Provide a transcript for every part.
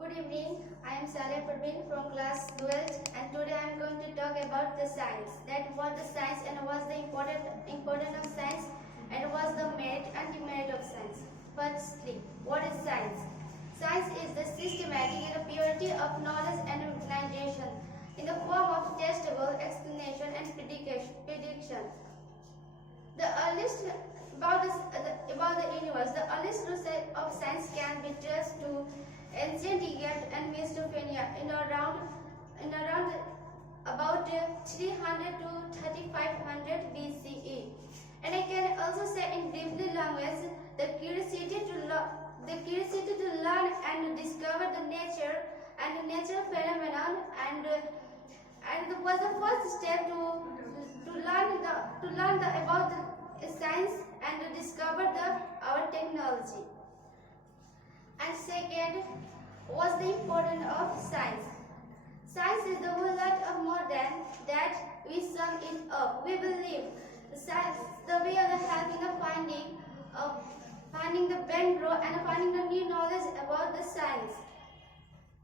Good evening, I am Sleha Praveen from class 12th and today I am going to talk about the science. That what the science and what's the importance of science and what's the merit and demerit of science. Firstly, what is science? Science is the systematic and purity of knowledge and organization in the form of testable explanation and prediction. The earliest about the universe, the earliest research of science can be traced to ancient Egypt and Mesopotamia in around about 300 to 3500 BCE. And I can also say in briefly language, the curiosity to learn and discover the nature and the natural phenomenon and was the first step to learn about the science and to discover our technology. And second, what's the importance of science? Science is the whole lot of more than that we sum it up. We believe science, the way of helping the finding the background and finding the new knowledge about the science,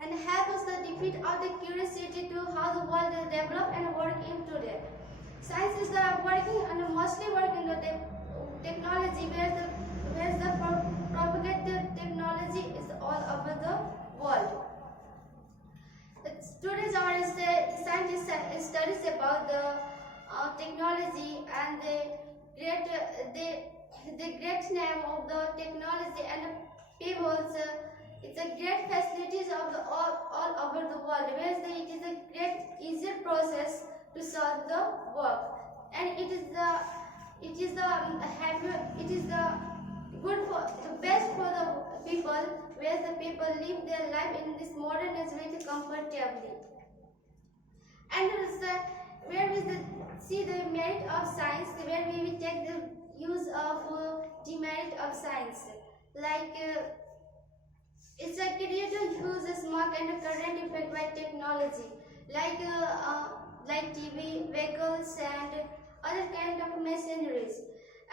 and help us to defeat all the curiosity to how the world is developed and work in today. Science is the working and mostly working the technology where the propagated technology is all over the world. Today's our scientists studies about the technology and the great name of the technology and people's it's a great facilities of the all over the world, where it is a great easier process to solve the work, and it is the good for the best for the people, where the people live their life in this modern age very comfortably. And where we see the merit of science, where we will take the use of demerit of science, like it's a creator uses small kind of current effect by technology, like TV, vehicles, and other kind of machineries.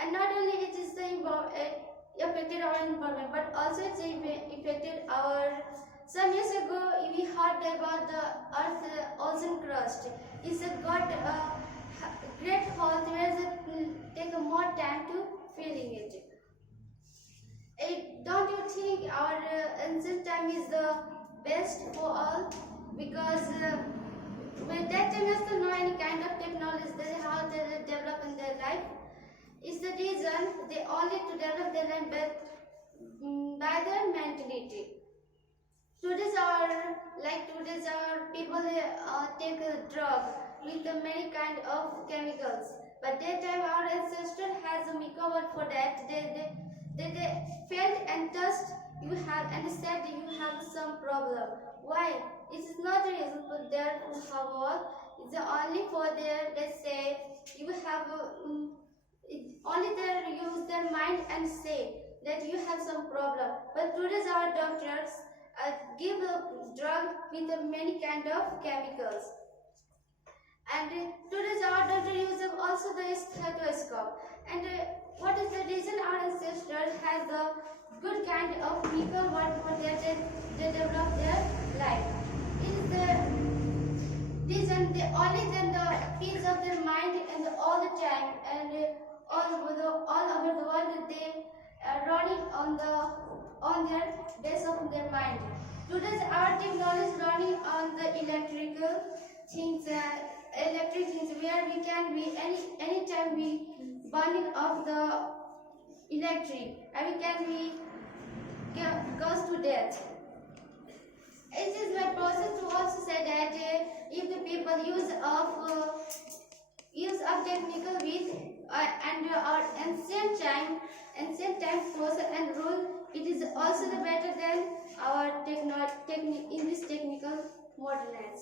And not only it is affected our environment, but also it's affected our. Some years ago, we heard about the Earth ozone crust. It's got a great hole where it take more time to filling it. Don't you think our ancient time is the best for all? Because when that time has to know any kind of technology, how they develop in their life. Is the reason they only to develop their life by their mentality. Today's our people take a drug with many kind of chemicals. But that time our ancestor has a recovered for that. They felt and touched you have and said you have some problem. Why? It is not a reason for their power. It's only for they say you have only they use their mind and say that you have some problem. But today's our doctors give a drug with many kind of chemicals. And today's our doctor uses also the stethoscope. And what is the reason our ancestors has the good kind of people what they develop their life? Is the reason they only then the peace of their mind and all the time and all over the world they are running on their base of their mind. Today's our technology is running on the electrical things, where we can be anytime we burning of the electric and we can be goes to death. It is my process to also say that if the people use of technical with and our ancient time process and rule, it is also the better than our in this technical modern age.